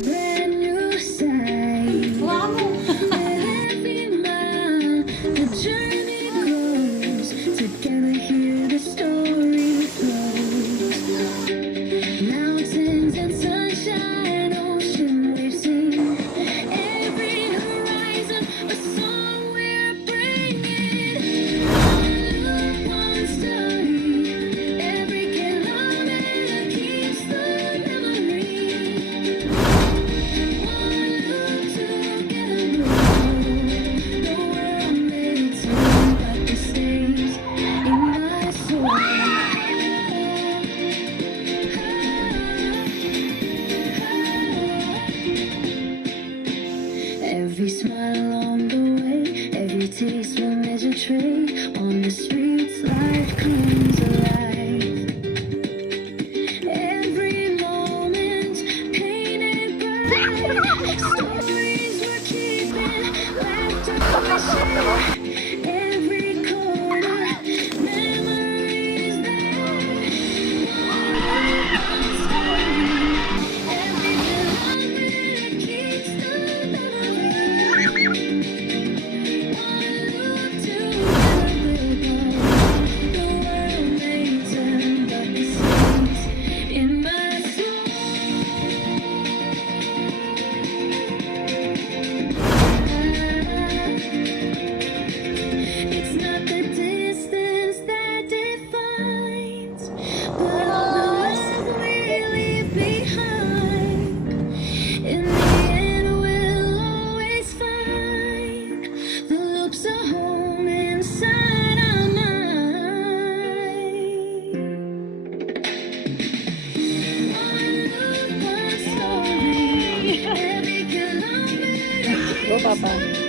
brand new sight. Wow. With every mile, the journey grows. Together here the story flows. Mountains and sunshine, ocean waves sing. Every horizon, a song we're bringing. One story, every kilometer keeps the memory. One look together, the world may turn, but it stays in my soul. Every smile along the way, every taste will measure trade. On the streets, life comes alive. Every moment painted bright. Stories we're keeping, laughter we share. Every corner, memories there. One story, every kilometer keeps the memory. One look together we'll go. The world may turn, but it stays in my soul. It's not the distance that defines, but all the love we leave behind. In the end, we'll always find the loops a home inside our mind. One look, one story, every kilometer Go, Papa.